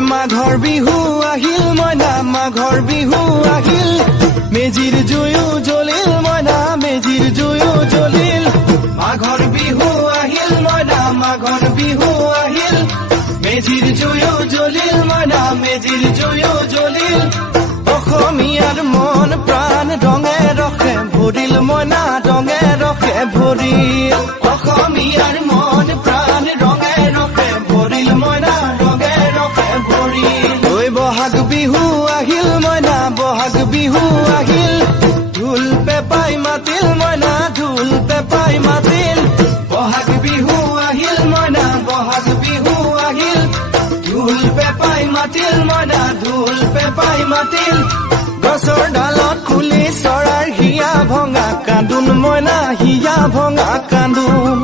মাঘৰ বিহু আহিল মইনা মাঘৰ বিহু আহিল মেজিৰ জুয়ো জ্বলিল মইনা মেজিৰ জুয়ো জ্বলিল মাঘৰ বিহু আহিল মইনা মাঘৰ বিহু আহিল মেজিৰ জুয়ো জ্বলিল মইনা মেজিৰ জুয়ো জ্বলিল অসমীয়াৰ মন প্ৰাণ ৰঙে ৰখে ভৰিল মইনা ৰঙে ৰখে ভৰিল অসমীয়াৰ মন প্ৰাণ ৰঙে ৰখে ভৰিল মইনা ৰঙে ৰখে ভৰিল ঐ বহাগ বিহু আহিল মইনা বহাগ বিহু আহিল ঢোল পেপাই মাতিল মইনা ঢোল পেপাই মাতিল বহাগ বিহু আহিল মইনা বহাগ বিহু আহিল ঢোল পেপাই মাতিল মইনা ঢোল পেপাই মাতিল গছৰ ডালত খুলি চৰাইৰ হিয়া ভঙা কান্দোন মইনা হিয়া ভঙা কান্দোন